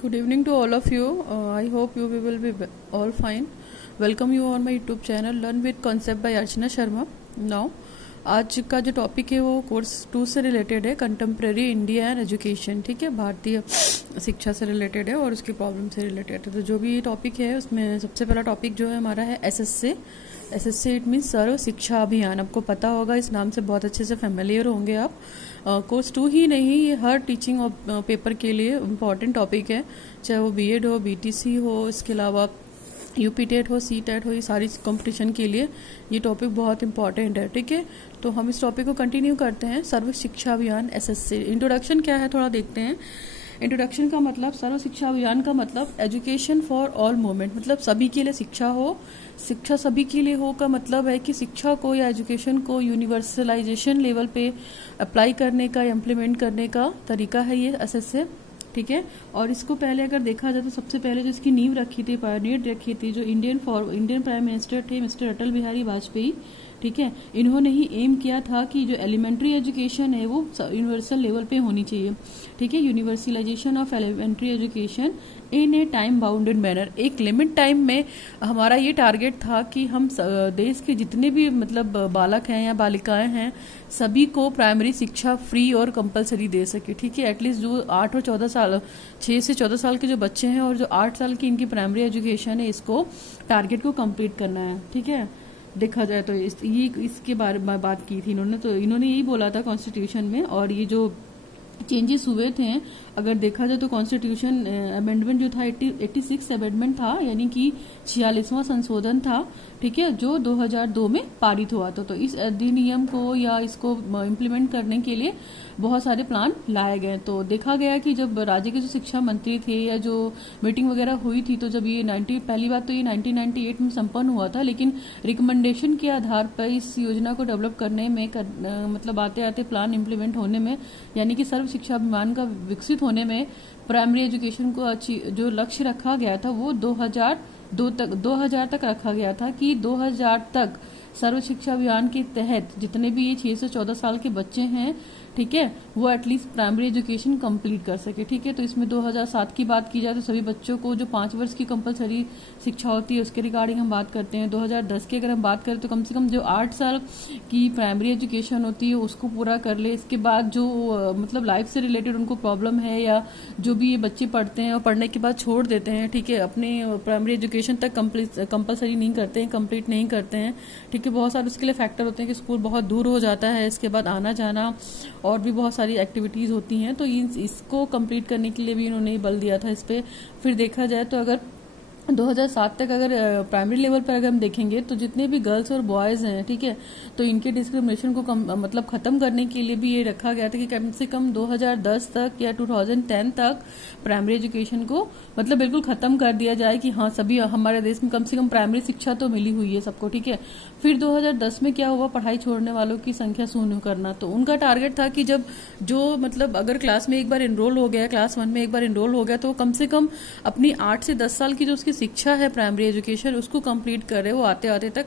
Good evening to all of you. I hope you will be all fine. Welcome you on my YouTube channel Learn with Concept by Archana Sharma. Now, आज का जो topic है वो course 2 से related है, contemporary India and education. ठीक है, भारतीय शिक्षा से रिलेटेड है और उसकी प्रॉब्लम से रिलेटेड है. तो जो भी टॉपिक है उसमें सबसे पहला टॉपिक जो है हमारा है एसएससी. इट मीन्स सर्व शिक्षा अभियान. आपको पता होगा, इस नाम से बहुत अच्छे से फेमिलियर होंगे आप. कोर्स 2 ही नहीं, ये हर टीचिंग पेपर के लिए इम्पॉर्टेंट टॉपिक है, चाहे वो बीएड हो, बीटीसी हो, इसके अलावा यूपीटेट हो, सीटेट हो, ये सारी कंपटीशन के लिए ये टॉपिक बहुत इंपॉर्टेंट है. ठीक है, तो हम इस टॉपिक को कंटिन्यू करते हैं. सर्व शिक्षा अभियान एसएससी. इंट्रोडक्शन क्या है थोड़ा देखते हैं. इंट्रोडक्शन का मतलब, सर्व शिक्षा अभियान का मतलब एजुकेशन फॉर ऑल मोमेंट, मतलब सभी के लिए शिक्षा हो. शिक्षा सभी के लिए हो का मतलब है कि शिक्षा को या एजुकेशन को यूनिवर्सलाइजेशन लेवल पे अप्लाई करने का, इम्प्लीमेंट करने का तरीका है ये एसएससी. ठीक है, और इसको पहले अगर देखा जाए तो सबसे पहले जो इसकी नींव रखी थी, पायनियर रखी थी, जो इंडियन प्राइम मिनिस्टर थे मिस्टर अटल बिहारी वाजपेयी. ठीक है, इन्होंने ही एम किया था कि जो एलिमेंट्री एजुकेशन है वो यूनिवर्सल लेवल पे होनी चाहिए. ठीक है, universalization of elementary education in a time bounded manner. एक लिमिट टाइम में हमारा ये टारगेट था कि हम देश के जितने भी मतलब बालक हैं या बालिकाएं हैं सभी को प्राइमरी शिक्षा फ्री और कंपलसरी दे सके. ठीक है, एटलीस्ट जो 8 और 14 साल 6 से 14 साल के जो बच्चे हैं और जो 8 साल की इनकी प्राइमरी एजुकेशन है, इसको टारगेट को कंप्लीट करना है. ठीक है, देखा जाए तो इसके बारे में बात की थी इन्होंने. तो इन्होंने यही बोला था कॉन्स्टिट्यूशन में. और ये जो चेंजेस हुए थे, अगर देखा जाए तो कॉन्स्टिट्यूशन अमेंडमेंट जो था 86 अमेंडमेंट था, यानी कि 46वां संशोधन था. ठीक है, जो 2002 में पारित हुआ था. तो इस अधिनियम को या इसको इम्प्लीमेंट करने के लिए बहुत सारे प्लान लाए गए. तो देखा गया कि जब राज्य के जो शिक्षा मंत्री थे या जो मीटिंग वगैरह हुई थी, तो जब ये पहली बात तो ये 1998 में संपन्न हुआ था, लेकिन रिकमेंडेशन के आधार पर इस योजना को डेवलप करने में मतलब आते आते प्लान इम्प्लीमेंट होने में, यानी कि सर्व शिक्षा अभियान का विकसित होने में प्राइमरी एजुकेशन को जो लक्ष्य रखा गया था वो 2000 तक रखा गया था कि 2000 तक सर्व शिक्षा अभियान के तहत जितने भी ये 6 से 14 साल के बच्चे हैं, ठीक है, वो एटलीस्ट प्राइमरी एजुकेशन कंप्लीट कर सके. ठीक है, तो इसमें 2007 की बात की जाए तो सभी बच्चों को जो 5 वर्ष की कंपलसरी शिक्षा होती है उसके रिगार्डिंग हम बात करते हैं. 2010 की अगर हम बात करें तो कम से कम जो 8 साल की प्राइमरी एजुकेशन होती है उसको पूरा कर ले. इसके बाद जो मतलब लाइफ से रिलेटेड उनको प्रॉब्लम है या जो भी ये बच्चे पढ़ते हैं और पढ़ने के बाद छोड़ देते हैं, ठीक है, अपने प्राइमरी एजुकेशन तक कंपलसरी नहीं करते हैं, कंप्लीट नहीं करते हैं. ठीक है, बहुत सारे उसके लिए फैक्टर होते हैं कि स्कूल बहुत दूर हो जाता है, इसके बाद आना जाना और भी बहुत सारी एक्टिविटीज होती हैं. तो इसको कंप्लीट करने के लिए भी इन्होंने बल दिया था इस पे. फिर देखा जाए तो अगर 2007 तक अगर प्राइमरी लेवल पर अगर हम देखेंगे तो जितने भी गर्ल्स और बॉयज हैं, ठीक है, तो इनके डिस्क्रिमिनेशन को मतलब खत्म करने के लिए भी ये रखा गया था कि कम से कम 2010 तक या 2010 तक प्राइमरी एजुकेशन को मतलब बिल्कुल खत्म कर दिया जाए कि हाँ सभी हमारे देश में कम से कम प्राइमरी शिक्षा तो मिली हुई है सबको. ठीक है, फिर 2010 में क्या हुआ, पढ़ाई छोड़ने वालों की संख्या शून्य करना. तो उनका टारगेट था कि जब जो मतलब अगर क्लास में एक बार एनरोल हो गया, क्लास 1 में एक बार एनरोल हो गया, तो कम से कम अपनी 8 से 10 साल की जो उसकी शिक्षा है प्राइमरी एजुकेशन उसको कंप्लीट कर रहे. वो आते आते तक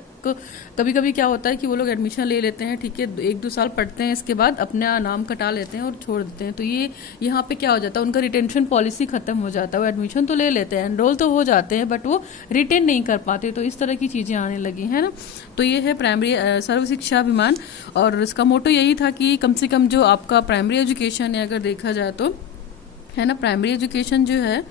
कभी कभी क्या होता है कि वो लोग एडमिशन ले लेते हैं, ठीक है, 1-2 साल पढ़ते हैं, इसके बाद अपना नाम कटा लेते हैं और छोड़ देते हैं. तो ये यहाँ पे क्या हो जाता है, उनका रिटेंशन पॉलिसी खत्म हो जाता है. वो एडमिशन तो ले लेते हैं, एनरोल तो हो जाते हैं, बट वो रिटेन नहीं कर पाते. तो इस तरह की चीजें आने लगी है ना. तो ये है प्राइमरी सर्व शिक्षा अभियान. और इसका मोटो यही था कि कम से कम जो आपका प्राइमरी एजुकेशन है अगर देखा जाए तो, है ना, प्राइमरी एजुकेशन जो है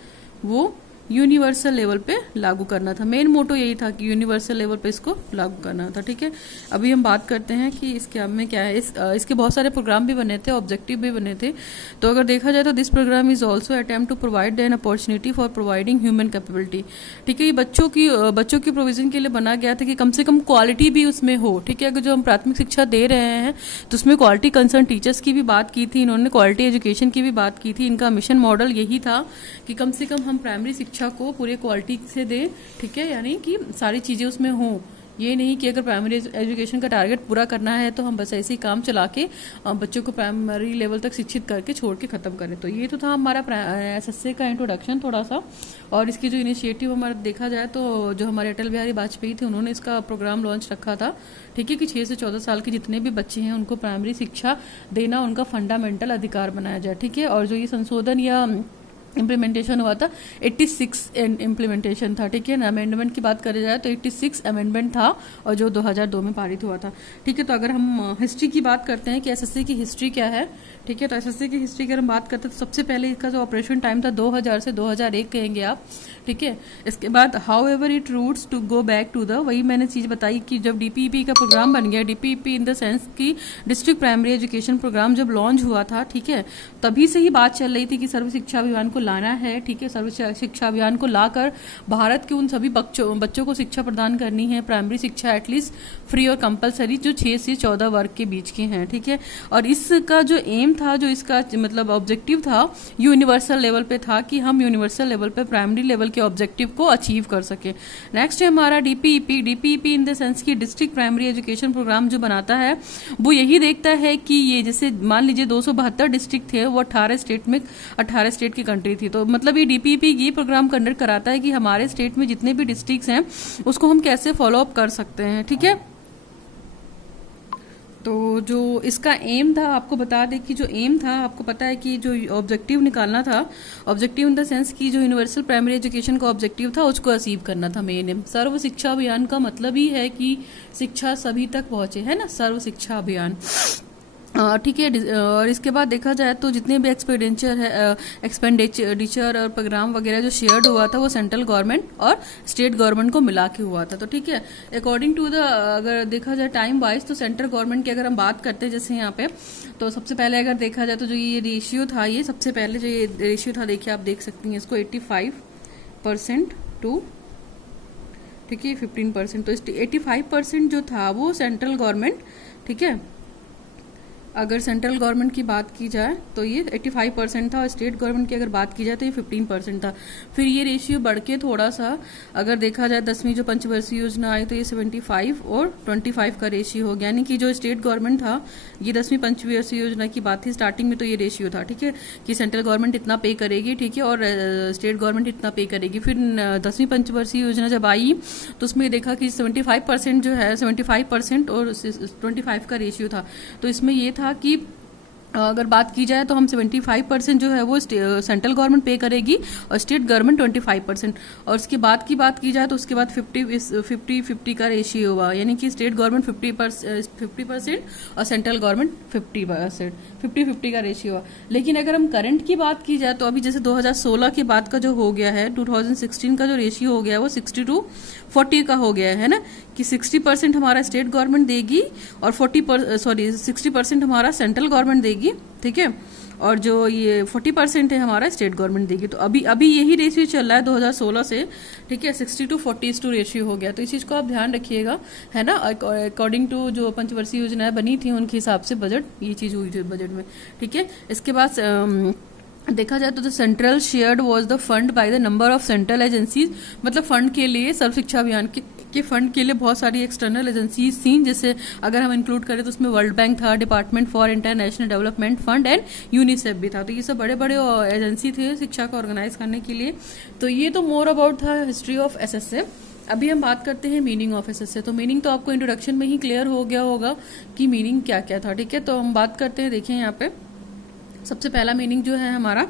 वो यूनिवर्सल लेवल पे लागू करना था. मेन मोटो यही था कि यूनिवर्सल लेवल पे इसको लागू करना था. ठीक है, अभी हम बात करते हैं कि इसके में क्या है. इसके बहुत सारे प्रोग्राम भी बने थे, ऑब्जेक्टिव भी बने थे. तो अगर देखा जाए तो this program is also attempt to provide an opportunity for providing human capability. ठीक है, ये बच्चों की प्रोविजन के लिए बना गया था कि कम से कम क्वालिटी भी उसमें हो. ठीक है, अगर जो हम प्राथमिक शिक्षा दे रहे हैं तो उसमें क्वालिटी कंसर्न टीचर्स की भी बात की थी इन्होंने, क्वालिटी एजुकेशन की भी बात की थी. इनका मिशन मॉडल यही था कि कम से कम हम प्राइमरी शिक्षा को पूरे क्वालिटी से दें. ठीक है, यानी कि सारी चीजें उसमें हों. ये नहीं कि अगर प्राइमरी एजुकेशन का टारगेट पूरा करना है तो हम बस ऐसे ही काम चला के बच्चों को प्राइमरी लेवल तक शिक्षित करके छोड़ के खत्म करें. तो ये तो था हमारा एसएससी का इंट्रोडक्शन थोड़ा सा. और इसकी जो इनिशिएटिव हमारा देखा जाए तो जो हमारे अटल बिहारी वाजपेयी थे उन्होंने इसका प्रोग्राम लॉन्च रखा था. ठीक है, कि 6 से 14 साल के जितने भी बच्चे हैं उनको प्राइमरी शिक्षा देना उनका फंडामेंटल अधिकार बनाया जाए. ठीक है, और जो ये संशोधन या इम्प्लीमेंटेशन हुआ था, 86 इम्प्लीमेंटेशन था, ठीक है ना। अमेंडमेंट की बात करी जाए तो 86 अमेंडमेंट था और जो 2002 में पारित हुआ था, ठीक है। तो अगर हम हिस्ट्री की बात करते हैं कि एसएससी की हिस्ट्री क्या है, ठीक है, तो एसएससी की हिस्ट्री की अगर हम बात करते हैं तो सबसे पहले इसका जो ऑपरेशन टाइम था 2000 से 2001 कहेंगे आप, ठीक है। इसके बाद however it roots to go back to the, वही मैंने चीज बताई कि जब डीपीईपी का प्रोग्राम बन गया, डीपीईपी इन द सेंस की डिस्ट्रिक्ट प्राइमरी एजुकेशन प्रोग्राम जब लॉन्च हुआ था, ठीक है, तभी से ही बात चल रही थी कि सर्व शिक्षा अभियान को लाना है, ठीक है। सर्व शिक्षा अभियान को लाकर भारत के उन सभी बच्चों को शिक्षा प्रदान करनी है, प्राइमरी शिक्षा एटलीस्ट फ्री और कंपलसरी, जो 6 से 14 वर्ग के बीच के हैं, ठीक है। और इसका जो एम था, जो इसका मतलब ऑब्जेक्टिव था, यूनिवर्सल लेवल पे था कि हम यूनिवर्सल लेवल पे प्राइमरी लेवल के ऑब्जेक्टिव को अचीव कर सके। नेक्स्ट है हमारा डीपीईपी इन द सेंस की डिस्ट्रिक्ट प्राइमरी एजुकेशन प्रोग्राम जो बनाता है वो यही देखता है कि ये जैसे मान लीजिए 272 डिस्ट्रिक्ट थे, वो 18 स्टेट की कंट्री थी, तो मतलब ये डीपीईपी ये प्रोग्राम कंडक्ट कराता है कि हमारे स्टेट में जितने भी डिस्ट्रिक्ट्स हैं उसको हम कैसे फॉलो अप कर सकते हैं, ठीक है। तो जो इसका एम था, आपको बता दें कि जो एम था, आपको पता है कि जो ऑब्जेक्टिव निकालना था, ऑब्जेक्टिव इन द सेंस की जो यूनिवर्सल प्राइमरी एजुकेशन का ऑब्जेक्टिव था उसको अचीव करना था। मेन एम सर्व शिक्षा अभियान का मतलब ही है कि शिक्षा सभी तक पहुंचे, है ना, सर्व शिक्षा अभियान, ठीक है। और इसके बाद देखा जाए तो जितने भी एक्सपेंडिचर और प्रोग्राम वगैरह जो शेयर्ड हुआ था वो सेंट्रल गवर्नमेंट और स्टेट गवर्नमेंट को मिला के हुआ था, तो ठीक है। अकॉर्डिंग टू द, अगर देखा जाए टाइम वाइज, तो सेंट्रल गवर्नमेंट की अगर हम बात करते हैं जैसे यहाँ पे, तो सबसे पहले अगर देखा जाए तो जो ये रेशियो था, ये सबसे पहले जो ये रेशियो था, देखिए आप देख सकती हैं इसको 85% टू, ठीक है, 15%, तो 85% जो था वो सेंट्रल गवर्नमेंट, ठीक है। अगर सेंट्रल गवर्नमेंट की बात की जाए तो ये 85% था और स्टेट गवर्नमेंट की अगर बात की जाए तो ये 15% था। फिर ये रेशियो बढ़ के थोड़ा सा अगर देखा जाए 10वीं जो पंचवर्षीय योजना आई तो ये 75 और 25 का रेशियो हो गया, यानी कि जो स्टेट गवर्नमेंट था, ये 10वीं पंचवर्षीय योजना की बात थी स्टार्टिंग में, तो ये रेशियो था, ठीक है, कि सेंट्रल गवर्नमेंट इतना पे करेगी, ठीक है, और स्टेट गवर्नमेंट इतना पे करेगी। फिर 10वीं पंचवर्षीय योजना जब आई तो उसमें देखा कि 75% जो है 75% और 25 का रेशियो था, तो इसमें ये था कि अगर बात की जाए तो हम 75% जो है वो सेंट्रल गवर्नमेंट पे करेगी और स्टेट गवर्नमेंट 25%, और उसके बाद की बात की जाए तो उसके बाद 50-50 का रेशियो हुआ, यानी कि स्टेट गवर्नमेंट 50% और सेंट्रल गवर्नमेंट 50%, 50-50 का रेशियो हुआ। लेकिन अगर हम करंट की बात की जाए तो अभी जैसे 2016 के बाद का जो हो गया है, 2016 का जो रेशियो हो गया है वो 60-40 का हो गया है ना, कि 60% हमारा स्टेट गवर्नमेंट देगी और 60% हमारा सेंट्रल गवर्नमेंट देगी, ठीक है, और जो ये 40% है हमारा स्टेट गवर्नमेंट देगी। तो अभी यही रेशियो चल रहा है 2016 से, ठीक है, 60-40 रेशियो हो गया, तो इस चीज को आप ध्यान रखिएगा, है ना। अकॉर्डिंग टू जो पंचवर्षीय योजनाएं बनी थी उनके हिसाब से बजट, ये चीज हुई थी बजट में, ठीक है। इसके बाद देखा जाए तो central shared was the fund by the number of central agencies, मतलब फंड के लिए सर्व शिक्षा अभियान के फंड के लिए बहुत सारी एक्सटर्नल एजेंसीज थी, जैसे अगर हम इंक्लूड करें तो उसमें वर्ल्ड बैंक था, department for international development fund and UNICEF भी था, तो ये सब बड़े बड़े एजेंसी थे शिक्षा को ऑर्गेनाइज करने के लिए। तो ये तो मोर अबाउट था हिस्ट्री ऑफ एसएसए। अभी हम बात करते हैं मीनिंग ऑफ एसएसए। तो मीनिंग तो आपको इंट्रोडक्शन में ही क्लियर हो गया होगा कि मीनिंग क्या क्या था, ठीक है। तो हम बात करते हैं, देखिए यहाँ पे सबसे पहला मीनिंग जो है हमारा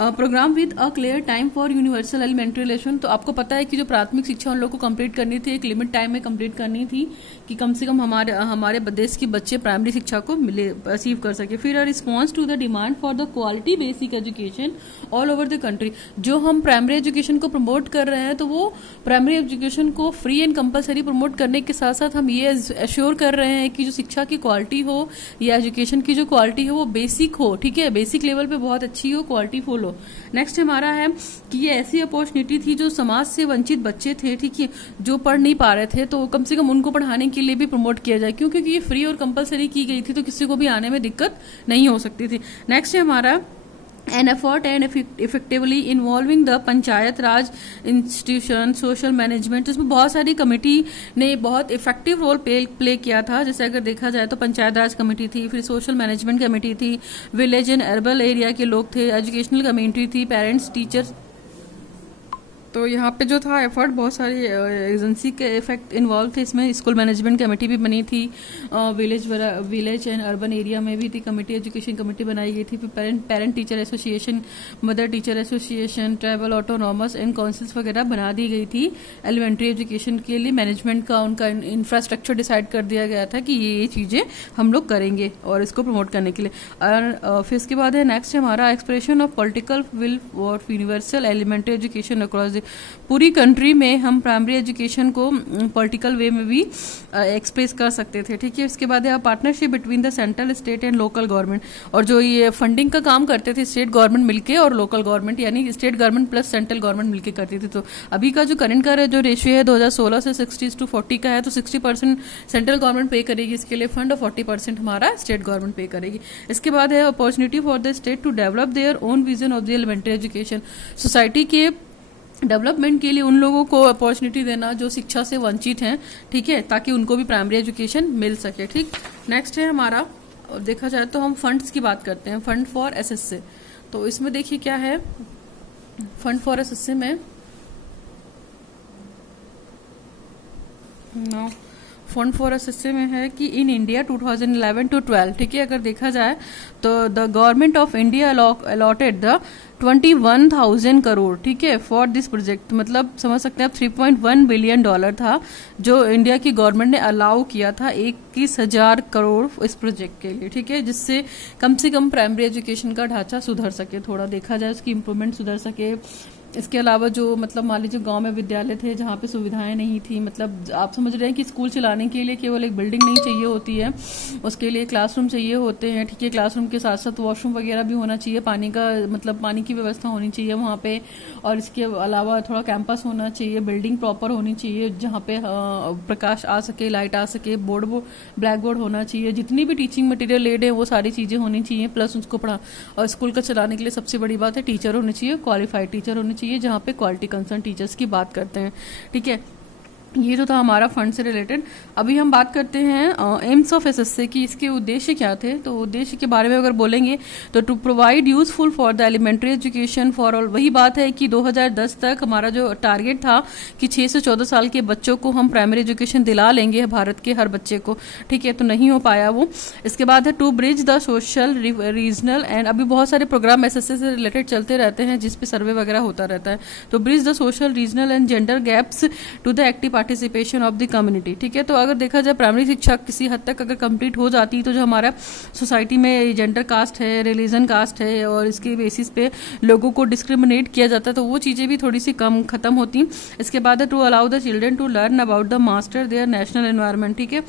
program with a clear time for universal elementary relation. तो आपको पता है कि जो प्राथमिक शिक्षा उन लोग को कंप्लीट करनी थी, एक लिमिट टाइम में कंप्लीट करनी थी कि कम से कम हमारे देश के बच्चे प्राइमरी शिक्षा को अचीव कर सके। फिर a response to the demand for the quality basic education all over the country. जो हम प्राइमरी एजुकेशन को प्रमोट कर रहे हैं तो वो प्राइमरी एजुकेशन को फ्री एंड कंपलसरी प्रमोट करने के साथ साथ हम ये एश्योर कर रहे हैं कि जो शिक्षा की क्वालिटी हो या एजुकेशन की जो क्वालिटी हो वो बेसिक हो, ठीक है, बेसिक लेवल पे बहुत अच्छी हो, क्वालिटी फुल हो। नेक्स्ट हमारा है कि ये ऐसी अपॉर्चुनिटी थी जो समाज से वंचित बच्चे थे, ठीक है, जो पढ़ नहीं पा रहे थे, तो कम से कम उनको पढ़ाने के लिए भी प्रमोट किया जाए, क्योंकि ये फ्री और कंपलसरी की गई थी तो किसी को भी आने में दिक्कत नहीं हो सकती थी। नेक्स्ट है हमारा an effort and effectively involving the panchayat Raj institution social management. इसमें बहुत सारी कमेटी ने बहुत इफेक्टिव रोल प्ले किया था, जैसे अगर देखा जाए तो पंचायत राज कमेटी थी, फिर सोशल मैनेजमेंट कमेटी थी, विलेज एंड अर्बन एरिया के लोग थे, एजुकेशनल कम्युनिटी थी, पेरेंट्स टीचर्स तो यहाँ पे जो था एफर्ट, बहुत सारी एजेंसी के इफेक्ट इन्वॉल्व थे इसमें। स्कूल मैनेजमेंट कमेटी भी बनी थी, विलेज एंड अर्बन एरिया में भी थी कमेटी, एजुकेशन कमेटी बनाई गई थी। फिर parent teacher association, mother teacher association, tribal autonomous and councils वगैरह बना दी गई थी एलिमेंट्री एजुकेशन के लिए। मैनेजमेंट का उनका इंफ्रास्ट्रक्चर डिसाइड कर दिया गया था कि ये चीज़ें हम लोग करेंगे और इसको प्रमोट करने के लिए। और फिर इसके बाद है नेक्स्ट हमारा expression of political will for universal elementary education across पूरी कंट्री में हम प्राइमरी एजुकेशन को पॉलिटिकल वे में भी एक्सप्रेस कर सकते थे, ठीक है। इसके बाद है partnership between the central, state and local government, और जो ये फंडिंग का काम करते थे स्टेट गवर्नमेंट मिलके और लोकल गवर्नमेंट, यानी state government plus central government मिलके करती थी। तो अभी का जो करंट का जो रेशियो है 2016 से 60:40 का है, तो 60% सेंट्रल गवर्नमेंट पे करेगी इसके लिए फंड और 40% हमारा स्टेट गवर्नमेंट पे करेगी। इसके बाद है opportunity for the state to develop their own vision of the elementary education, society के डेवलपमेंट के लिए उन लोगों को अपॉर्चुनिटी देना जो शिक्षा से वंचित हैं, ठीक है, ताकि उनको भी प्राइमरी एजुकेशन मिल सके, ठीक। नेक्स्ट है हमारा, देखा जाए तो हम फंड्स की बात करते हैं, फंड फॉर एसएसए। तो इसमें देखिए क्या है फंड फॉर एसएसए में, फंड फॉर एसएसए में है कि इन इंडिया 2011 to 12, ठीक है, अगर देखा जाए तो the government of India allotted the 21,000 crore, ठीक है, फॉर दिस प्रोजेक्ट। मतलब समझ सकते हैं आप 3.1 बिलियन डॉलर था जो इंडिया की गवर्नमेंट ने अलाउ किया था 21,000 करोड़ इस प्रोजेक्ट के लिए, ठीक है, जिससे कम से कम प्राइमरी एजुकेशन का ढांचा सुधर सके, थोड़ा देखा जाए उसकी इम्प्रूवमेंट सुधर सके। इसके अलावा जो मतलब मान लीजिए गांव में विद्यालय थे जहाँ पे सुविधाएं नहीं थी, मतलब आप समझ रहे हैं कि स्कूल चलाने के लिए केवल एक बिल्डिंग नहीं चाहिए होती है, उसके लिए क्लासरूम चाहिए होते हैं, ठीक है। क्लासरूम के साथ साथ वॉशरूम वगैरह भी होना चाहिए, पानी का मतलब पानी की व्यवस्था होनी चाहिए वहाँ पे, और इसके अलावा थोड़ा कैंपस होना चाहिए, बिल्डिंग प्रॉपर होनी चाहिए जहाँ पे प्रकाश आ सके, लाइट आ सके, ब्लैक बोर्ड होना चाहिए, जितनी भी टीचिंग मटेरियल एड है वो सारी चीजें होनी चाहिए, प्लस उसको पढ़ा। और स्कूल का चलाने के लिए सबसे बड़ी बात है टीचर होने चाहिए, क्वालिफाइड टीचर होने चाहिए, जहाँ पे क्वालिटी कंसर्न टीचर्स की बात करते हैं, ठीक है। ये तो था हमारा फंड से रिलेटेड। अभी हम बात करते हैं एम्स ऑफ एसएसए की, इसके उद्देश्य क्या थे। तो उद्देश्य के बारे में अगर बोलेंगे तो to provide useful for the elementary education for all. वही बात है कि 2010 तक हमारा जो टारगेट था कि 6 से 14 साल के बच्चों को हम प्राइमरी एजुकेशन दिला लेंगे भारत के हर बच्चे को, ठीक है, तो नहीं हो पाया वो। इसके बाद है to bridge the social regional and, अभी बहुत सारे प्रोग्राम एसएसए से रिलेटेड चलते रहते हैं जिसपे सर्वे वगैरह होता रहता है। तो bridge the social regional and gender gaps to the active participation of the community, ठीक है। तो अगर देखा जाए प्राइमरी शिक्षा किसी हद तक अगर कंप्लीट हो जाती तो जो हमारा सोसाइटी में जेंडर कास्ट है, रिलीजन कास्ट है और इसके बेसिस पे लोगों को डिस्क्रिमिनेट किया जाता है, तो वो चीजें भी थोड़ी सी कम खत्म होती। इसके बाद है to allow the children to learn about the master their national environment, ठीक है।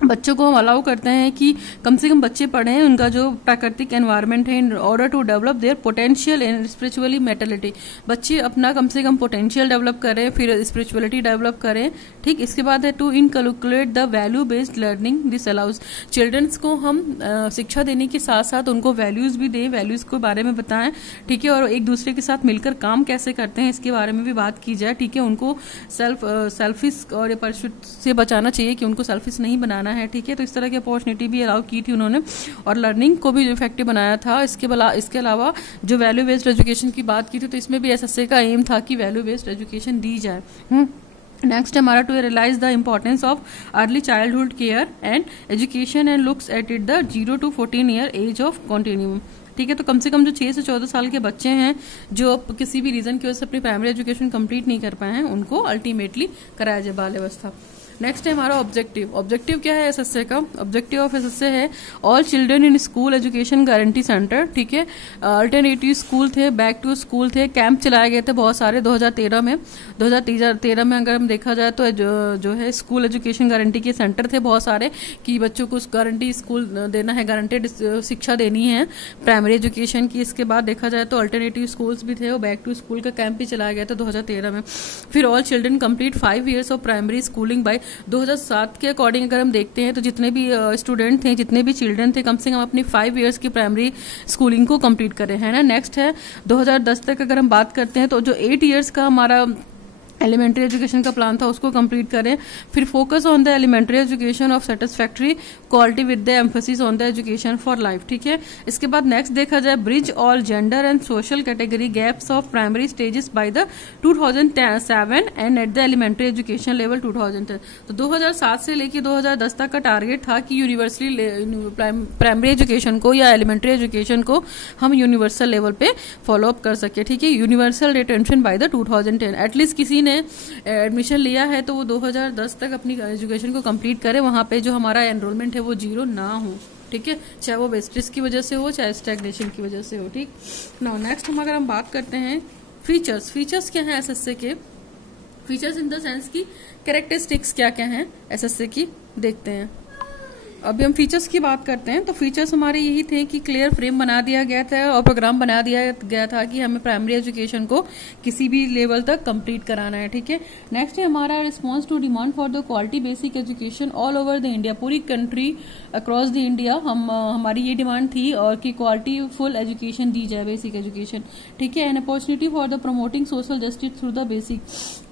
बच्चों को हम अलाउ करते हैं कि कम से कम बच्चे पढ़ें उनका जो प्राकृतिक एनवायरनमेंट है in order to develop their potential and spiritually mentality. बच्चे अपना कम से कम पोटेंशियल डेवलप करें, फिर स्पिरिचुअलिटी डेवलप करें, ठीक। इसके बाद है to inculcate the value based learning, this allows childrens को हम शिक्षा देने के साथ साथ उनको वैल्यूज भी दें, वैल्यूज के बारे में बताएं, ठीक है, और एक दूसरे के साथ मिलकर काम कैसे करते हैं इसके बारे में भी बात की जाए, ठीक है। उनको सेल्फिश और परस्यूट से बचाना चाहिए कि उनको सेल्फिश नहीं बनाना है, ठीक है। तो इस तरह की अपॉर्चुनिटी भी अलाउ की थी उन्होंने और लर्निंग को भी इफेक्टिव बनाया था। इसके अलावा जो वैल्यू बेस्ड एजुकेशन की बात की थी तो इसमें भी एसएसए का एम था कि वैल्यू बेस्ड एजुकेशन दी जाए। नेक्स्ट हमारा to realize the importance of early childhood care and education and looks at it the 0 to 14 year age of continuum, ठीक है। तो कम से कम जो 6 से 14 साल के बच्चे हैं जो किसी भी रीजन की वजह से अपनी प्राइमरी एजुकेशन कंप्लीट नहीं कर पाए हैं उनको अल्टीमेटली कराया जाए बाल अवस्था। नेक्स्ट है हमारा ऑब्जेक्टिव। ऑब्जेक्टिव क्या है एसएसए का? ऑब्जेक्टिव ऑफ एसएसए है all children in school education guarantee centre, ठीक है। अल्टरनेटिव स्कूल थे, बैक टू स्कूल थे, कैंप चलाए गए थे बहुत सारे 2013 में। 2013 में अगर हम देखा जाए तो जो है स्कूल एजुकेशन गारंटी के सेंटर थे बहुत सारे कि बच्चों को गारंटी स्कूल देना है, गारंटेड शिक्षा देनी है प्राइमरी एजुकेशन की। इसके बाद देखा जाए तो अल्टरनेटिव स्कूल्स भी थे और बैक टू स्कूल का कैंप भी चलाया गया था 2013 में। फिर all children complete 5 years of primary schooling by 2007 के अकॉर्डिंग अगर हम देखते हैं तो जितने भी स्टूडेंट थे, जितने भी चिल्ड्रन थे, कम से कम अपनी 5 years की प्राइमरी स्कूलिंग को कंप्लीट करें, है ना। नेक्स्ट है 2010 तक अगर हम बात करते हैं तो जो 8 years का हमारा एलिमेंट्री एजुकेशन का प्लान था उसको कंप्लीट करें। फिर focus on the elementary education of satisfactory quality with the emphasis on the education for life, ठीक है। इसके बाद नेक्स्ट देखा जाए bridge all gender and social category gaps of primary stages by the 2007 and at the elementary education level 2010। तो 2007 से लेकर 2010 तक का टारगेट था कि यूनिवर्सली प्राइमरी एजुकेशन को या एलिमेंट्री एजुकेशन को हम यूनिवर्सल लेवल पे फॉलो अप कर सके, ठीक है। Universal retention by the 2010, at least किसी ने एडमिशन लिया है तो वो 2010 तक अपनी एजुकेशन को कंप्लीट करे, वहां पे जो हमारा एनरोलमेंट है वो 0 ना हो, ठीक है, चाहे वो वेस्टेज की वजह से हो चाहे स्टैग्नेशन की वजह से हो, ठीक। नाउ नेक्स्ट अगर हम बात करते हैं फीचर्स क्या है एसएससी के, फीचर्स इन द सेंस की कैरेक्टरिस्टिक्स क्या क्या है एसएससी की, देखते हैं। अभी हम फीचर्स की बात करते हैं तो फीचर्स हमारे यही थे कि क्लियर फ्रेम बना दिया गया था और प्रोग्राम बना दिया गया था कि हमें प्राइमरी एजुकेशन को किसी भी लेवल तक कंप्लीट कराना है, ठीक है। नेक्स्ट है हमारा response to demand for the quality basic education all over the India, पूरी कंट्री अक्रॉस द इंडिया हमारी ये डिमांड थी और कि क्वालिटी फुल एजुकेशन दी जाए, बेसिक एजुकेशन, ठीक है। An opportunity for the promoting social justice through the basic,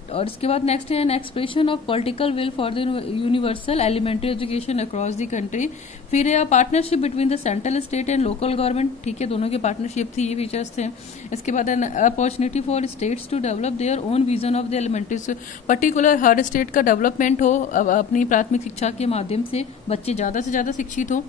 और इसके बाद नेक्स्ट है an expression of political will for the universal elementary education across the country. फिर है partnership between the central state and local government, ठीक है, दोनों की पार्टनरशिप थी, ये फीचर्स थे। इसके बाद an opportunity for states to develop their own vision of the elementary, particular हर स्टेट का डेवलपमेंट हो अपनी प्राथमिक शिक्षा के माध्यम से, बच्चे ज्यादा से ज्यादा शिक्षित हो।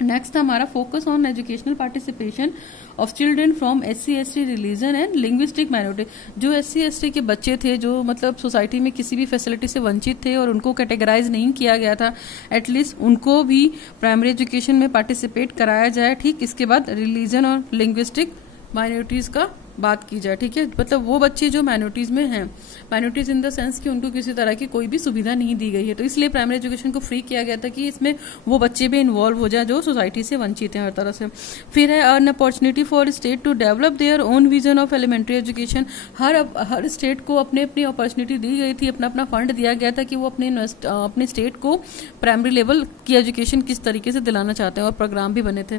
नेक्स्ट हमारा focus on educational participation of children from SC ST religion and linguistic minority, जो SC ST के बच्चे थे जो मतलब सोसाइटी में किसी भी फैसिलिटी से वंचित थे और उनको कैटेगराइज नहीं किया गया था, एटलीस्ट उनको भी प्राइमरी एजुकेशन में पार्टिसिपेट कराया जाए, ठीक। इसके बाद रिलीजन और लिंग्विस्टिक माइनॉरिटीज का बात की जाए, ठीक है, मतलब वो बच्चे जो माइनॉरिटीज में हैं, माइनॉरिटीज इन द सेंस कि उनको किसी तरह की कोई भी सुविधा नहीं दी गई है, तो इसलिए प्राइमरी एजुकेशन को फ्री किया गया था कि इसमें वो बच्चे भी इन्वॉल्व हो जाए जो सोसाइटी से वंचित हैं हर तरह से। फिर है an opportunity for state to develop their own vision of elementary education, हर स्टेट को अपनी अपनी अपॉर्चुनिटी दी गई थी, अपना अपना फंड दिया गया था कि वो अपने स्टेट को प्राइमरी लेवल की एजुकेशन किस तरीके से दिलाना चाहते हैं और प्रोग्राम भी बने थे।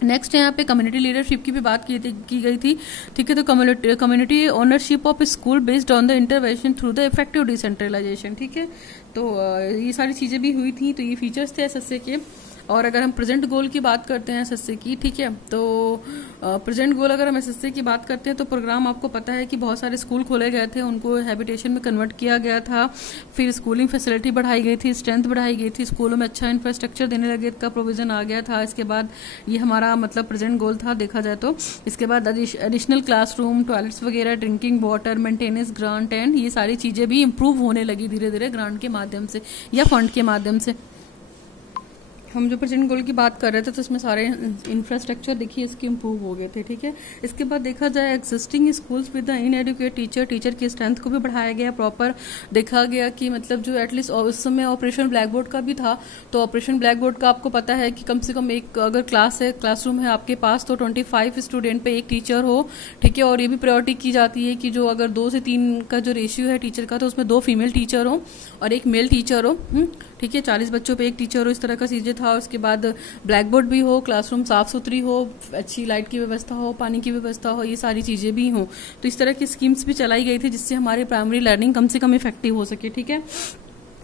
नेक्स्ट यहाँ पे कम्युनिटी लीडरशिप की भी बात की गई थी, ठीक है, तो community ownership of school based on the intervention through the effective decentralization, ठीक है, तो ये सारी चीजें भी हुई थी, तो ये फीचर्स थे एसएससी के। और अगर हम प्रेजेंट गोल की बात करते हैं एसएससी की, ठीक है, तो प्रेजेंट गोल अगर हम एसएससी की बात करते हैं तो प्रोग्राम आपको पता है कि बहुत सारे स्कूल खोले गए थे, उनको हैबिटेशन में कन्वर्ट किया गया था, फिर स्कूलिंग फैसिलिटी बढ़ाई गई थी, स्ट्रेंथ बढ़ाई गई थी, स्कूलों में अच्छा इंफ्रास्ट्रक्चर देने लगे का प्रोविजन आ गया था। इसके बाद ये हमारा मतलब प्रेजेंट गोल था देखा जाए तो। इसके बाद एडिशनल क्लासरूम, टॉयलेट्स वगैरह, drinking water, maintenance grant and ये सारी चीजें भी इम्प्रूव होने लगी धीरे धीरे ग्रांट के माध्यम से या फंड के माध्यम से। हम जो प्रेजेंट गोल की बात कर रहे थे तो इसमें सारे इंफ्रास्ट्रक्चर देखिए इसके इम्प्रूव हो गए थे, ठीक है। इसके बाद देखा जाए existing schools with the inadequate teacher की स्ट्रेंथ को भी बढ़ाया गया, प्रॉपर देखा गया कि मतलब जो एटलीस्ट उस समय ऑपरेशन ब्लैक बोर्ड का भी था, तो ऑपरेशन ब्लैक बोर्ड का आपको पता है कि कम से कम एक अगर क्लासरूम है आपके पास तो 25 स्टूडेंट पे एक टीचर हो, ठीक है, और ये भी प्रायोरिटी की जाती है कि जो अगर 2 से 3 का जो रेशियो है टीचर का तो उसमें 2 फीमेल टीचर हो और एक मेल टीचर हो, ठीक है, 40 बच्चों पे एक टीचर हो, इस तरह का चीजें था। उसके बाद ब्लैक बोर्ड भी हो, क्लासरूम साफ सुथरी हो, अच्छी लाइट की व्यवस्था हो, पानी की व्यवस्था हो, ये सारी चीजें भी हो, तो इस तरह की स्कीम्स भी चलाई गई थी जिससे हमारी प्राइमरी लर्निंग कम से कम इफेक्टिव हो सके, ठीक है।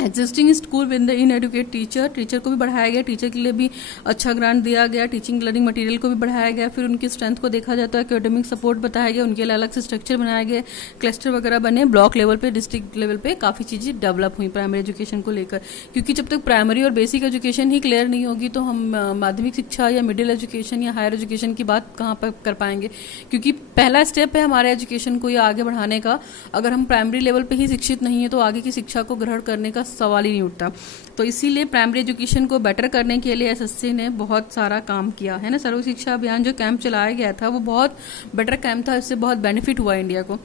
Existing school with the inadequate teacher को भी बढ़ाया गया, टीचर के लिए भी अच्छा ग्रांट दिया गया, टीचिंग लर्निंग मटेरियल को भी बढ़ाया गया, फिर उनकी स्ट्रेंथ को देखा जाता है, एकेडमिक सपोर्ट बताया गया, उनके लिए अलग से स्ट्रक्चर बनाए गए, क्लस्टर वगैरह बने, ब्लॉक लेवल पे, डिस्ट्रिक्ट लेवल पे काफी चीजें डेवलप हुई प्राइमरी एजुकेशन को लेकर, क्योंकि जब तक प्राइमरी और बेसिक एजुकेशन ही क्लियर नहीं होगी तो हम माध्यमिक शिक्षा या मिडिल एजुकेशन या हायर एजुकेशन की बात कहाँ पर कर पाएंगे, क्योंकि पहला स्टेप है हमारे एजुकेशन को या आगे बढ़ाने का। अगर हम प्राइमरी लेवल पे ही शिक्षित नहीं है तो आगे की शिक्षा को ग्रहण करने का सवाल ही नहीं उठता। तो इसीलिए प्राइमरी एजुकेशन को बेटर करने के लिए एसएससी ने बहुत सारा काम किया है ना। सर्व शिक्षा अभियान जो कैंप चलाया गया था वो बहुत बेटर कैंप था, इससे बहुत बेनिफिट हुआ इंडिया को।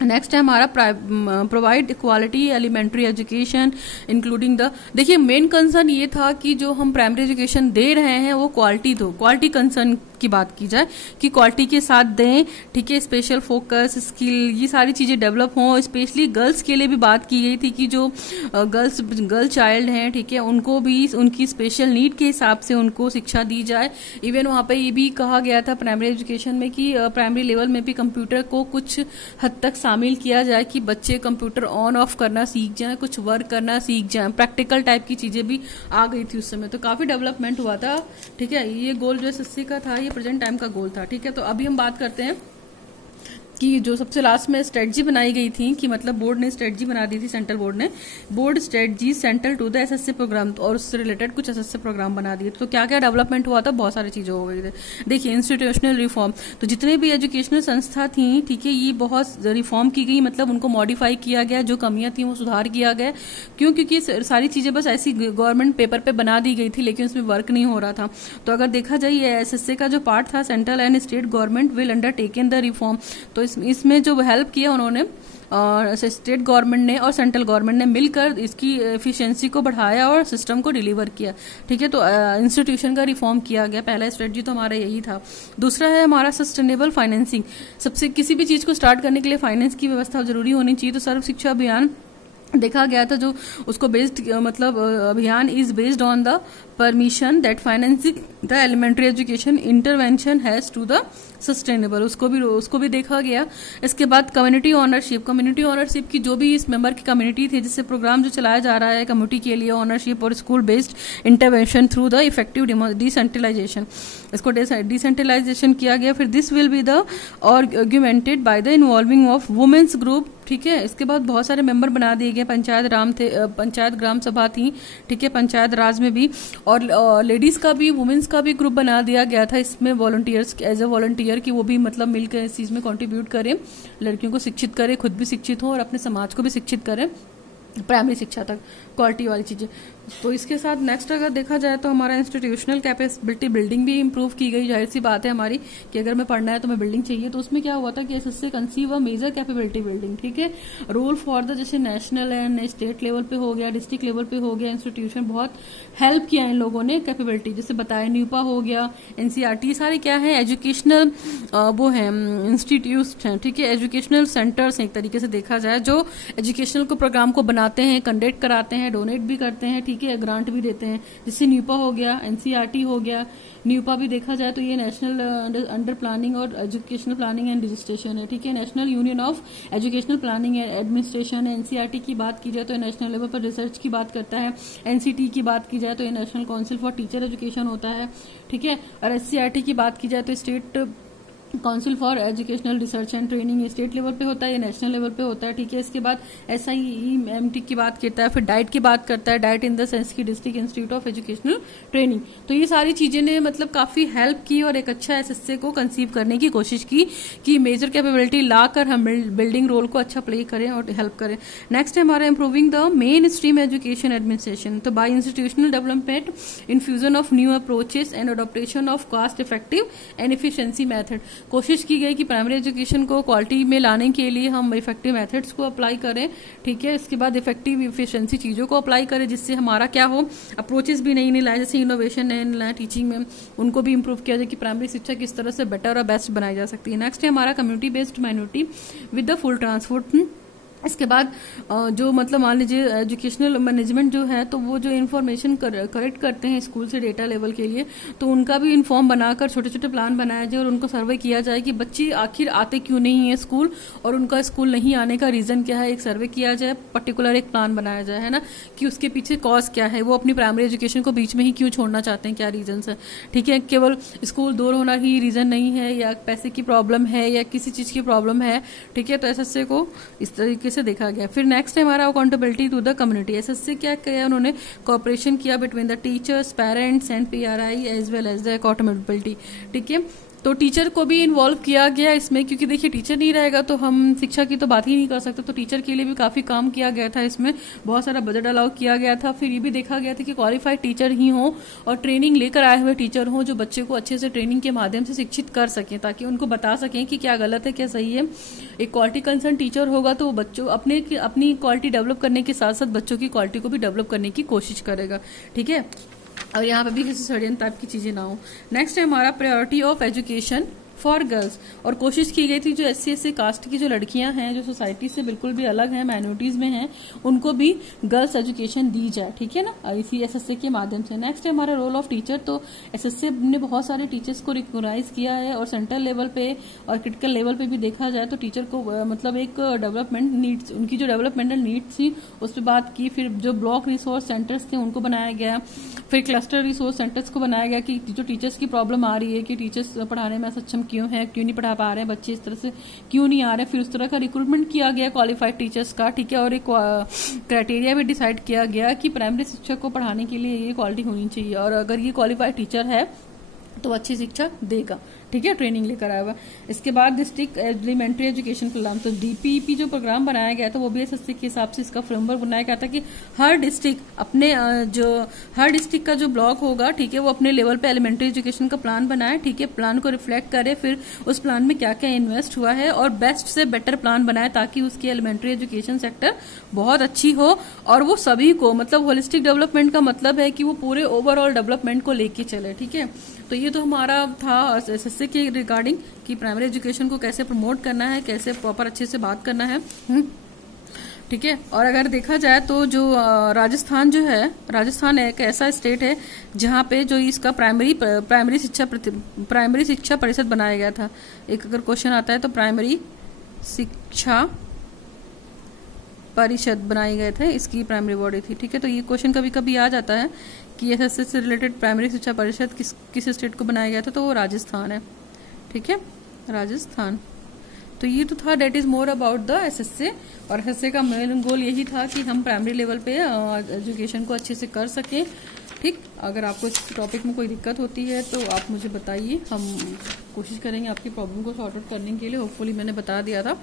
नेक्स्ट है हमारा provide quality elementary education including the, देखिए मेन कंसर्न ये था कि जो हम प्राइमरी एजुकेशन दे रहे हैं वो क्वालिटी कंसर्न की बात की जाए कि क्वालिटी के साथ दें, ठीक है। स्पेशल फोकस, स्किल, ये सारी चीजें डेवलप हों। स्पेशली गर्ल्स के लिए भी बात की गई थी कि जो गर्ल चाइल्ड हैं, ठीक है, उनको भी उनकी स्पेशल नीड के हिसाब से उनको शिक्षा दी जाए। इवन वहाँ पे ये भी कहा गया था प्राइमरी एजुकेशन में कि प्राइमरी लेवल में भी कंप्यूटर को कुछ हद तक शामिल किया जाए कि बच्चे कंप्यूटर ऑन ऑफ करना सीख जाएं, कुछ वर्क करना सीख जाएं। प्रैक्टिकल टाइप की चीजें भी आ गई थी उस समय, तो काफी डेवलपमेंट हुआ था, ठीक है। ये गोल जो एसएससी का था, ये प्रेजेंट टाइम का गोल था, ठीक है। तो अभी हम बात करते हैं कि जो सबसे लास्ट में स्ट्रेटजी बनाई गई थी, कि मतलब बोर्ड ने स्ट्रेटजी बना दी थी, सेंट्रल बोर्ड ने board strategy central to the SSC program, और उससे रिलेटेड कुछ एसएससी प्रोग्राम बना दिए। तो क्या क्या डेवलपमेंट हुआ था, बहुत सारी चीजें हो गई थी। देखिए, इंस्टीट्यूशनल रिफॉर्म, तो जितने भी एजुकेशनल संस्था थी, ठीक है, ये बहुत रिफॉर्म की गई, मतलब उनको मॉडिफाई किया गया, जो कमियां थी वो सुधार किया गया। क्यों? क्योंकि सारी चीजें बस ऐसी गवर्नमेंट पेपर पे बना दी गई थी, लेकिन उसमें वर्क नहीं हो रहा था। तो अगर देखा जाए, ये एसएससी का जो पार्ट था, central and state government will undertaken the reform, तो इसमें जो हेल्प किया उन्होंने, और स्टेट गवर्नमेंट ने और सेंट्रल गवर्नमेंट ने मिलकर इसकी एफिशिएंसी को बढ़ाया और सिस्टम को डिलीवर किया, ठीक है। तो इंस्टीट्यूशन का रिफॉर्म किया गया। पहला स्ट्रेटजी तो हमारा यही था। दूसरा है हमारा सस्टेनेबल फाइनेंसिंग। सबसे किसी भी चीज को स्टार्ट करने के लिए फाइनेंस की व्यवस्था जरूरी होनी चाहिए। तो सर्व शिक्षा अभियान देखा गया था, जो उसको बेस्ड, मतलब अभियान is based on the permission that financing the elementary education intervention has to the sustainable, उसको भी देखा गया। इसके बाद कम्युनिटी ऑनरशिप की जो भी इस मेंबर की कम्युनिटी थी, जिससे प्रोग्राम जो चलाया जा रहा है कम्युनिटी के लिए, ऑनरशिप और school based intervention through the effective decentralisation, इसको डिसेंट्रलाइजेशन किया गया। फिर this will be the argumented by the involving of womens group, ठीक है। इसके बाद बहुत सारे मेंबर बना दिए गए। पंचायत ग्राम सभा थी, ठीक है, पंचायत राज में भी, और लेडीज का भी, वुमेन्स का भी ग्रुप बना दिया गया था। इसमें वॉलंटियर्स एज ए वॉलंटियर की वो भी मतलब मिलकर इस चीज में कंट्रीब्यूट करें, लड़कियों को शिक्षित करें, खुद भी शिक्षित हो और अपने समाज को भी शिक्षित करें, प्राइमरी शिक्षा तक, क्वालिटी वाली चीजें। तो इसके साथ नेक्स्ट अगर देखा जाए तो हमारा इंस्टीट्यूशनल कैपेबिलिटी बिल्डिंग भी इंप्रूव की गई। जाहिर सी बात है हमारी कि अगर मैं पढ़ना है तो मैं बिल्डिंग चाहिए। तो उसमें क्या हुआ था कि SSC conceive a major capability building, ठीक है। रोल फॉर द, जैसे नेशनल एंड स्टेट लेवल पे हो गया, डिस्ट्रिक्ट लेवल पे हो गया, इंस्टीट्यूशन बहुत हेल्प किया इन लोगों ने कैपेबिलिटी, जैसे बताया न्यूपा हो गया, एनसीईआरटी, सारे क्या है एजुकेशनल वो है इंस्टीट्यूट हैं, ठीक है, एजुकेशनल सेंटर्स एक तरीके से देखा जाए, जो एजुकेशनल को प्रोग्राम को बनाते हैं, कंडक्ट कराते हैं, डोनेट भी करते हैं, ठीक है, ग्रांट भी देते हैं। जैसे न्यूपा हो गया, एनसीईआरटी हो गया। न्यूपा भी देखा जाए तो ये नेशनल अंडर प्लानिंग और एजुकेशनल प्लानिंग एंड रजिस्ट्रेशन है, ठीक है, national union of educational planning and administration है। एनसीईआरटी की बात की जाए तो नेशनल लेवल पर रिसर्च की बात करता है। एनसीटी की बात की जाए तो ये national council for teacher education होता है, ठीक है। और एससीईआरटी की बात की जाए तो state council for educational research and training, state level पे होता है, ये नेशनल लेवल पे होता है, ठीक है। इसके बाद SIEMT की बात करता है। फिर डाइट की बात करता है, डाइट इन द सेंस की district institute of educational training. तो ये सारी चीजें ने मतलब काफी हेल्प की और एक अच्छा एसएससी को कंसीव करने की कोशिश की कि मेजर कैपेबिलिटी लाकर हम बिल्डिंग रोल को अच्छा प्ले करें और हेल्प करें। नेक्स्ट है हमारा improving the main stream education administration. तो by institutional development, infusion of new approaches and adaptation of cost effective and efficiency method. कोशिश की गई कि प्राइमरी एजुकेशन को क्वालिटी में लाने के लिए हम इफेक्टिव मेथड्स को अप्लाई करें, ठीक है। इसके बाद इफेक्टिव एफिशिएंसी चीजों को अप्लाई करें, जिससे हमारा क्या हो, अप्रोचेस भी नई लाए, जैसे इनोवेशन नए लाए टीचिंग में, उनको भी इंप्रूव किया जाए कि प्राइमरी शिक्षा किस तरह से बेटर और बेस्ट बनाई जा सकती है। नेक्स्ट है हमारा community based minority with the full transport. इसके बाद जो मतलब मान लीजिए एजुकेशनल मैनेजमेंट जो है, तो वो जो इन्फॉर्मेशन कलेक्ट करते हैं स्कूल से डेटा लेवल के लिए, तो उनका भी इन्फॉर्म बनाकर छोटे छोटे प्लान बनाया जाए और उनको सर्वे किया जाए कि बच्चे आखिर आते क्यों नहीं है स्कूल और उनका स्कूल नहीं आने का रीजन क्या है। एक सर्वे किया जाए, पर्टिकुलर एक प्लान बनाया जाए, है ना, कि उसके पीछे कॉज क्या है, वो अपनी प्राइमरी एजुकेशन को बीच में ही क्यों छोड़ना चाहते हैं, क्या रीजन है, ठीक है। केवल स्कूल दूर होना ही रीजन नहीं है, या पैसे की प्रॉब्लम है, या किसी चीज की प्रॉब्लम है, ठीक है। तो एसएससी को इस तरीके से देखा गया। फिर नेक्स्ट है हमारा accountability to the community. SSC क्या किया उन्होंने, कोऑपरेशन किया between the teachers, parents and PRI as well as the accountability, ठीक है। तो टीचर को भी इन्वॉल्व किया गया इसमें, क्योंकि देखिए टीचर नहीं रहेगा तो हम शिक्षा की तो बात ही नहीं कर सकते। तो टीचर के लिए भी काफी काम किया गया था, इसमें बहुत सारा बजट अलाउ किया गया था। फिर ये भी देखा गया था कि क्वालिफाइड टीचर ही हो और ट्रेनिंग लेकर आए हुए टीचर हो, जो बच्चे को अच्छे से ट्रेनिंग के माध्यम से शिक्षित कर सकें, ताकि उनको बता सकें कि क्या गलत है क्या सही है। एक क्वालिटी कंसर्न टीचर होगा तो बच्चों अपनी क्वालिटी डेवलप करने के साथ साथ बच्चों की क्वालिटी को भी डेवलप करने की कोशिश करेगा, ठीक है। और यहाँ पे भी किसी सर्जन टाइप की चीजें ना हो। नेक्स्ट है हमारा priority of education for girls, और कोशिश की गई थी जो SC SC कास्ट की जो लड़कियां हैं जो सोसाइटी से बिल्कुल भी अलग हैं, माइनॉरिटीज में हैं, उनको भी गर्ल्स एजुकेशन दी जाए, ठीक है ना, इसी SSA के माध्यम से। नेक्स्ट है हमारा रोल ऑफ टीचर, तो SSA ने बहुत सारे टीचर्स को रिकॉग्नाइज किया है और सेंट्रल लेवल पे और क्रिटिकल लेवल पे भी देखा जाए तो टीचर को मतलब एक डेवलपमेंट नीड्स, उनकी जो डेवलपमेंटल नीड्स थी उस पर बात की। फिर जो ब्लॉक रिसोर्स सेंटर्स थे उनको बनाया गया, फिर क्लस्टर रिसोर्स सेंटर्स को बनाया गया कि जो टीचर्स की प्रॉब्लम आ रही है कि टीचर्स पढ़ाने में सक्षम क्यों है, क्यों नहीं पढ़ा पा रहे हैं बच्चे, इस तरह से क्यों नहीं आ रहे। फिर उस तरह का रिक्रूटमेंट किया गया क्वालिफाइड टीचर्स का, ठीक है, और एक क्राइटेरिया भी डिसाइड किया गया कि प्राइमरी शिक्षक को पढ़ाने के लिए ये क्वालिटी होनी चाहिए और अगर ये क्वालिफाइड टीचर है तो अच्छी शिक्षा देगा, ठीक है, ट्रेनिंग लेकर आया हुआ। इसके बाद डिस्ट्रिक्ट एलिमेंट्री एजुकेशन प्रोग्राम, तो DPEP जो प्रोग्राम बनाया गया था वो भी SSC के हिसाब से इसका फ्रेमवर्क बनाया गया था कि हर डिस्ट्रिक्ट अपने हर डिस्ट्रिक्ट का जो ब्लॉक होगा, ठीक है, वो अपने लेवल पे एलिमेंट्री एजुकेशन का प्लान बनाए, ठीक है, प्लान को रिफ्लेक्ट करे, फिर उस प्लान में क्या क्या इन्वेस्ट हुआ है और बेस्ट से बेटर प्लान बनाए ताकि उसकी एलिमेंट्री एजुकेशन सेक्टर बहुत अच्छी हो और वो सभी को, मतलब होलिस्टिक डेवलपमेंट का मतलब है कि वो पूरे ओवरऑल डेवलपमेंट को लेके चले, ठीक है। तो ये तो हमारा था SSA के रिगार्डिंग कि प्राइमरी एजुकेशन को कैसे प्रमोट करना है, कैसे प्रॉपर अच्छे से बात करना है, ठीक है। और अगर देखा जाए तो जो राजस्थान जो है, राजस्थान एक ऐसा स्टेट है जहाँ पे जो इसका प्राइमरी शिक्षा परिषद बनाया गया था। एक अगर क्वेश्चन आता है तो प्राइमरी शिक्षा परिषद बनाए गए थे, इसकी प्राइमरी बॉडी थी, ठीक है। तो ये क्वेश्चन कभी कभी आ जाता है कि SSA से रिलेटेड प्राइमरी शिक्षा परिषद किस स्टेट को बनाया गया था, तो वो राजस्थान है, ठीक है, राजस्थान। तो ये तो था, that is more about the SSA, और SSA का मेन गोल यही था कि हम प्राइमरी लेवल पे एजुकेशन को अच्छे से कर सकें, ठीक। अगर आपको इस टॉपिक में कोई दिक्कत होती है तो आप मुझे बताइए, हम कोशिश करेंगे आपकी प्रॉब्लम को सॉर्ट आउट करने के लिए। होपफुली मैंने बता दिया था,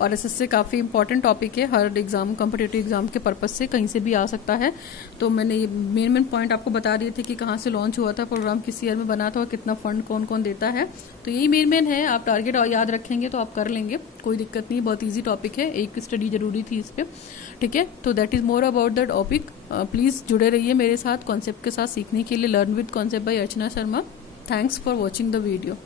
और SSA काफ़ी इंपॉर्टेंट टॉपिक है, हर एग्जाम कॉम्पिटिटिव एग्जाम के पर्पज से कहीं से भी आ सकता है। तो मैंने ये मेन पॉइंट आपको बता दिए थे कि कहाँ से लॉन्च हुआ था, प्रोग्राम किस ईयर में बना था और कितना फंड कौन कौन देता है। तो यही मेन है, आप टारगेट याद रखेंगे तो आप कर लेंगे, कोई दिक्कत नहीं, बहुत ईजी टॉपिक है, एक स्टडी जरूरी थी इस पर, ठीक है। तो that is more about the topic. Please जुड़े रहिए मेरे साथ कॉन्सेप्ट के साथ सीखने के लिए। Learn with concept bye Archana Sharma. Thanks for watching the video.